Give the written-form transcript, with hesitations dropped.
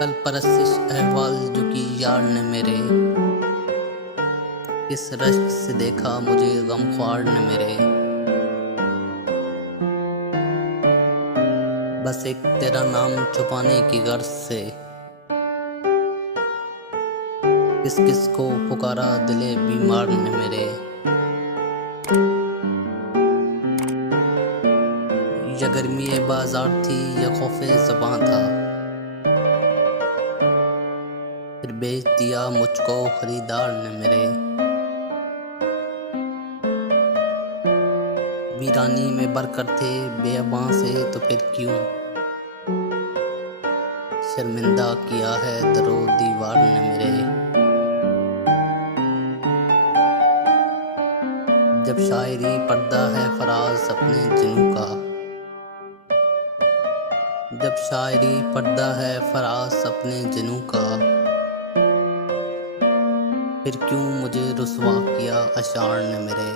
कल परस्तिश अहवाल जो की यार ने मेरे, किस रश्क से देखा मुझे गमख्वार ने मेरे। बस एक तेरा नाम छुपाने की गर्ज से किस किस को पुकारा दिले बीमार ने मेरे। या गर्मी बाजार थी या खौफे ज़बां था, फिर बेच दिया मुझको खरीदार ने मेरे। वीरानी में बरकर थे बेअबां से तो फिर क्यों शर्मिंदा किया है दरो दीवार ने मेरे। जब शायरी पर्दा है फराज अपने जिनू का, जब शायरी पर्दा है फराज अपने जिनू का, फिर क्यों मुझे रुसवा किया अशार ने मेरे।